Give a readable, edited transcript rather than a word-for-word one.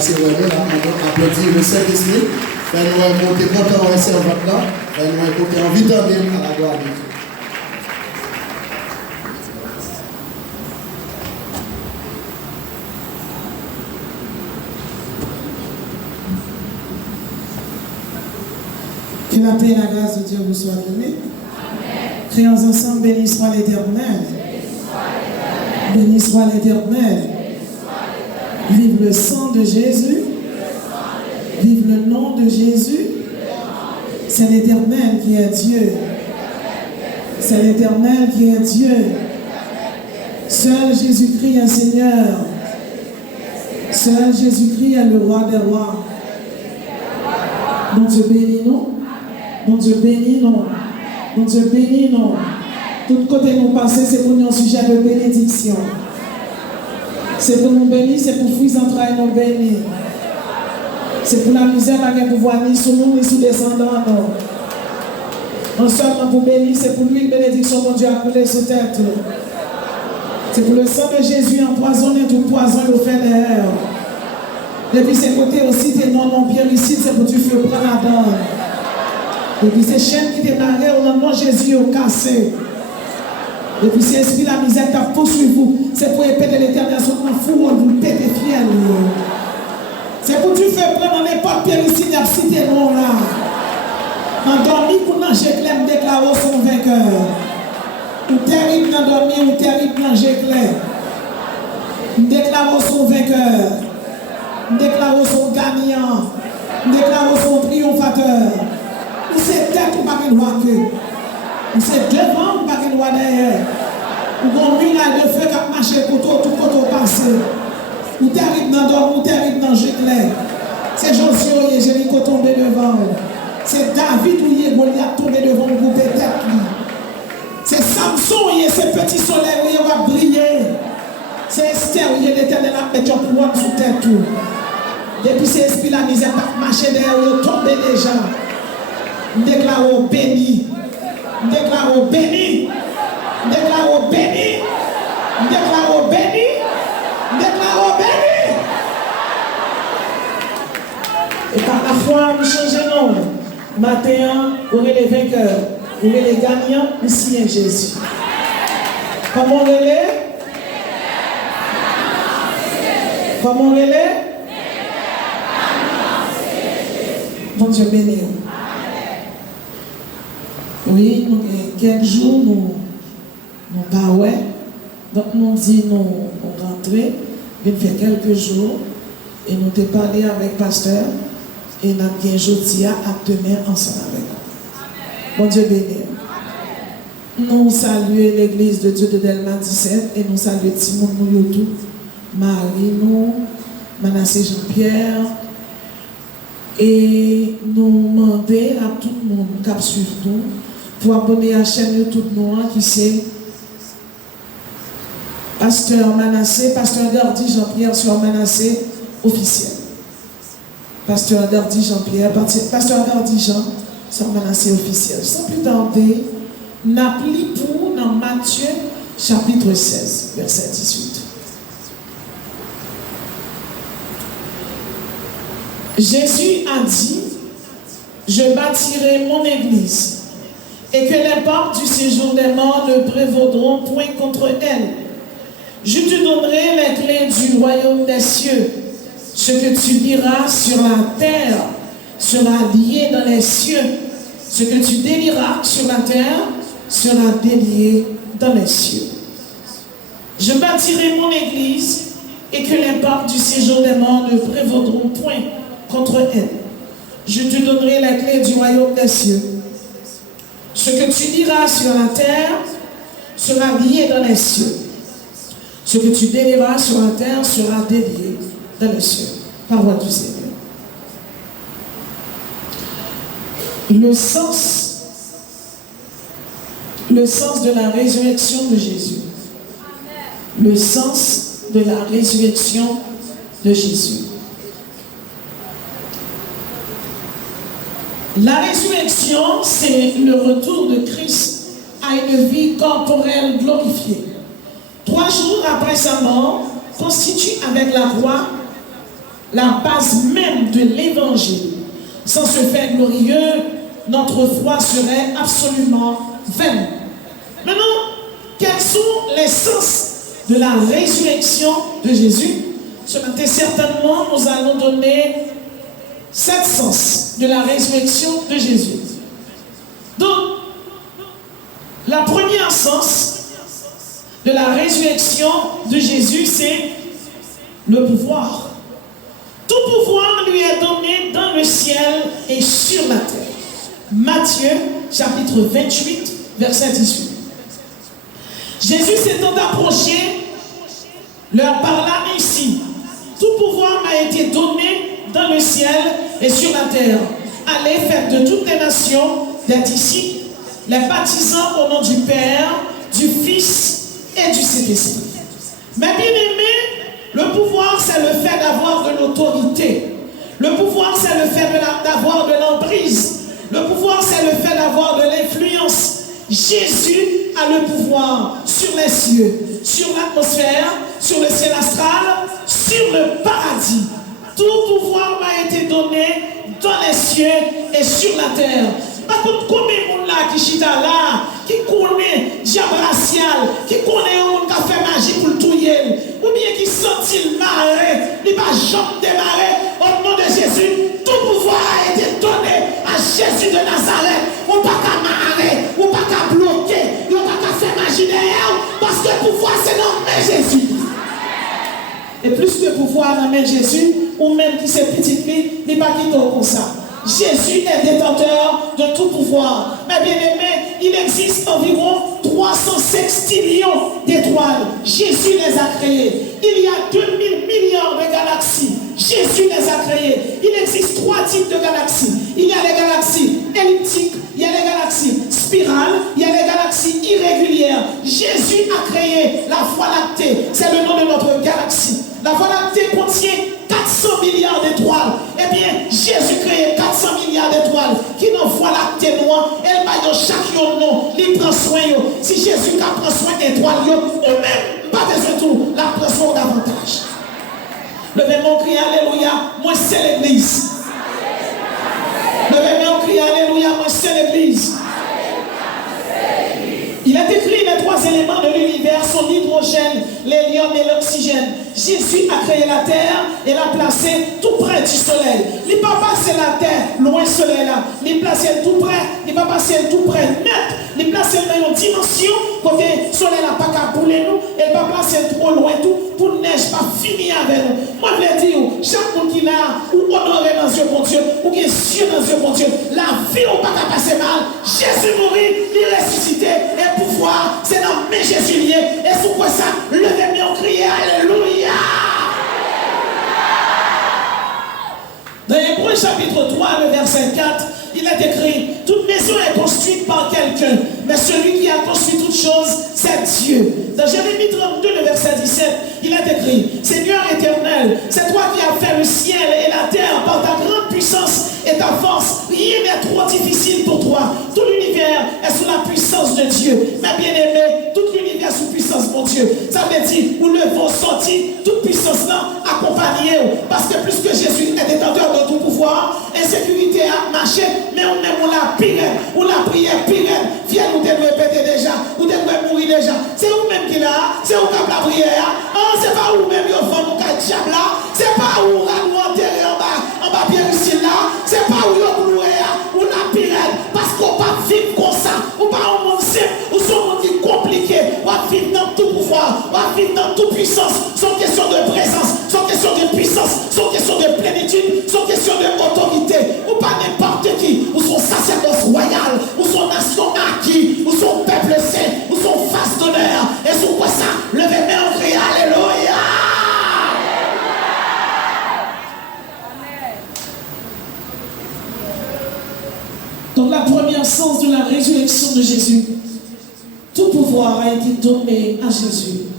passer ouais, là, applaudir le Saint-Esprit. Fais-nous monter content en servante là. Fais-nous monter en vitamine à la gloire de Dieu. Que la paix et la grâce de Dieu vous soient données. Crions ensemble, béni soit l'Éternel. Béni soit l'Éternel. Vive le sang de Jésus. Vive le nom de Jésus. C'est l'Éternel qui est Dieu. C'est l'Éternel qui est Dieu. Seul Jésus-Christ est Seigneur. Seul Jésus-Christ est le roi des rois. Mon Dieu bénis nous. Mon Dieu bénis nous. Mon Dieu bénis nous. Tout côté nous passer, c'est pour nous un sujet de bénédiction. C'est pour nous bénir, c'est pour fruits entrailles nous bénir. C'est pour la misère qui pouvoir ni sur nous, ni sur descendants. Non seulement pour bénir, c'est pour lui, bénédiction, mon Dieu, a coulé sous tête. C'est pour le sang de Jésus empoisonner tout poison et le fait d'air. Depuis ces côtés aussi, tes non pierre ici, c'est pour tu fais prendre la donne. Depuis ces chaînes qui t'émarraient, au nom de Jésus, au cassé. Depuis ces esprits, la misère t'a poursuivi vous. C'est pour épée de l'éternel, sur un fou, on vous pète fiel. C'est pour tu faire prendre n'importe quel ici, il y a cité non là. Endormi pour nager clair, déclarer son vainqueur. Ou terrible endormi, ou terrible nager clair. Déclarer son vainqueur. Déclarer son gagnant. Déclarer son triomphateur. Ou c'est tête ou pas qu'il voit que. Ou c'est devant ou pas qu'il voit derrière. Ou bon muraille de feu qui a marché couteau, tout couteau passé. Ou terrible dans l'homme, ou terrible dans Jéclès. C'est Josué et Jéricho tombé devant. C'est David ou Goliath tombé devant le groupe de tête. C'est Samson et ses petits soleils où il va briller. C'est Esther où l'Éternel a mis un pouvoir sous tête. Depuis ces esprits, la misère a marché derrière, il est tombé déjà. Déclare béni. Déclare béni. Déclare béni. Déclare béni. Déclare béni. Et par la foi, nous changeons. Matin, vous êtes les vainqueurs. Vous êtes les gagnants. Ici est Jésus. Comment on est? Comment on est? Bon Dieu béni. Oui, quelques jours, nous pas ouais. Donc, nous dit, nous rentrer, nous fait quelques jours, et nous t'ai parlé avec le pasteur, et nous avons bien jeudi à demain ensemble avec nous. Bon Dieu béni. Nous saluons l'église de Dieu de Delma 17, et nous saluons Timon Mouyotou, Marie, nous, Manassé Jean-Pierre, et nous demandons à tout le monde qui suit nous pour abonner à la chaîne YouTube Noir qui c'est Pasteur Manassé, Pasteur Gardi Jean-Pierre sur Manassé officiel. Pasteur Gardi Jean-Pierre, Pasteur Gardi Jean sur Manassé officiel. Sans plus tarder, n'appli pour dans Matthieu chapitre 16, verset 18. Jésus a dit, je bâtirai mon église et que les portes du séjour des morts ne prévaudront point contre elle. Je te donnerai les clés du royaume des cieux. Ce que tu liras sur la terre sera lié dans les cieux. Ce que tu délieras sur la terre sera délié dans les cieux. Je bâtirai mon église et que les portes du séjour des morts ne prévaudront point contre elle. Je te donnerai la clé du royaume des cieux. Ce que tu diras sur la terre sera lié dans les cieux. Ce que tu délieras sur la terre sera délié dans les cieux. Parole du Seigneur. Le sens de la résurrection de Jésus. Le sens de la résurrection de Jésus. La résurrection, c'est le retour de Christ à une vie corporelle glorifiée. 3 jours après sa mort, constitue avec la croix la base même de l'évangile. Sans ce fait glorieux, notre foi serait absolument vaine. Maintenant, quels sont les sens de la résurrection de Jésus? Ce matin, certainement, nous allons donner 7 sens de la résurrection de Jésus. Donc, la première sens de la résurrection de Jésus, c'est le pouvoir. Tout pouvoir lui est donné dans le ciel et sur la terre. Matthieu, chapitre 28, verset 18. Jésus s'étant approché, leur parla ainsi. Tout pouvoir m'a été donné dans le ciel et sur la terre. Allez, faites de toutes les nations des disciples, les baptisant au nom du Père, du Fils et du Saint-Esprit. Mais bien aimé, le pouvoir, c'est le fait d'avoir de l'autorité. Le pouvoir, c'est le fait d'avoir de l'emprise. Le pouvoir, c'est le fait d'avoir de l'influence. Jésus a le pouvoir sur les cieux, sur l'atmosphère, sur le ciel astral, sur le paradis. Tout pouvoir m'a été donné dans les cieux et sur la terre. Par contre, combien de monde là qui chita là, qui connaît diable racial, qui connaît un monde qui a fait magie pour le touyer, ou bien qui sentit le marais, il va jamais démarrer au nom de Jésus. Tout pouvoir a été donné à Jésus de Nazareth. On ne peut pas marrer, on ne peut pas bloquer, on ne peut pas faire magie derrière, parce que le pouvoir c'est dans le Jésus. Et plus que pouvoir dans le Jésus, ou même qui c'est petite fille, il n'est pas quitté comme ça. Jésus est détenteur de tout pouvoir. Mais bien aimé, il existe environ 306 millions d'étoiles. Jésus les a créées. Il y a 2000 milliards de galaxies. Jésus les a créées. Il existe 3 types de galaxies. Il y a les galaxies elliptiques, il y a les galaxies spirales, il y a les galaxies irrégulières. Jésus a créé la Voie lactée. C'est le nom de notre galaxie. La Voie lactée contient 400 milliards d'étoiles. Eh bien, Jésus créé 400 milliards d'étoiles qui n'en Voie lactée noire. Elle va dans chaque nom, il prend soin. Si Jésus prend soin d'étoiles, ou même pas besoin de tout, la prend soin davantage. Levez-moi, crie Alléluia, moi c'est l'église. Levez-moi, crie Alléluia, moi c'est l'église. Il est écrit les 3 éléments de l'univers sont l'hydrogène, l'hélium et l'oxygène. Jésus a créé la terre et l'a placée tout près du soleil. Il ne va pas passer la terre loin du soleil là. Il place tout près, il va passer tout près net. Il place dans une dimension côté le soleil n'a pas qu'à bouler nous. Il va passer trop loin tout pour ne neige pas finir avec nous. Moi je veux dire, chaque monde qui l'a ou honoré dans Dieu mon Dieu, ou qui est sûr dans Dieu mon Dieu, la vie n'a pas qu'à passer mal. Jésus mourit, il ressuscité et pouvoir, c'est dans mes Jésus lié. Et sous quoi ça, levez-moi, criez Alléluia. Dans Hébreux chapitre 3, le verset 4, il est écrit, toute maison est construite par quelqu'un, mais celui qui a construit toute chose, c'est Dieu. Dans Jérémie 32, le verset 17, il est écrit, Seigneur éternel, c'est toi qui as fait le ciel et la terre par ta grande puissance et ta force. Rien n'est trop difficile pour toi. Tout l'univers est sous la puissance de Dieu. Mais bien aimé, tout l'univers est sous puissance mon Dieu. Ça veut dire, où le vent sorti, toute puissance là, accompagnée. Parce que plus que Jésus est détenteur de tout pouvoir, insécurité a marché, mais on aime la pire, ou la prière pire. Viens nous te répéter déjà, ou te mourir déjà. C'est vous-même qui l'a, c'est vous qui avez la prière. Oh, c'est pas vous-même qui avez le diable là, c'est pas vous qui avez enterré en bas bien ici là, c'est pas où vous avez ou la pire. Parce qu'on ne va pas vivre comme ça, ou pas un monde simple, ou son monde qui est compliqué, on va vivre dans tout pouvoir, on va vivre dans toute puissance, sans question de présence, sans question de puissance, sans question de plénitude, sans question d'autorité, ou pas n'importe qui, ou son sacerdoce royal, ou son nation acquis, ou son peuple saint, ou son face d'honneur, et sur quoi ça, levez-moi en cri, Alléluia. Donc la première sens de la résurrection de Jésus, tout pouvoir a été donné à Jésus.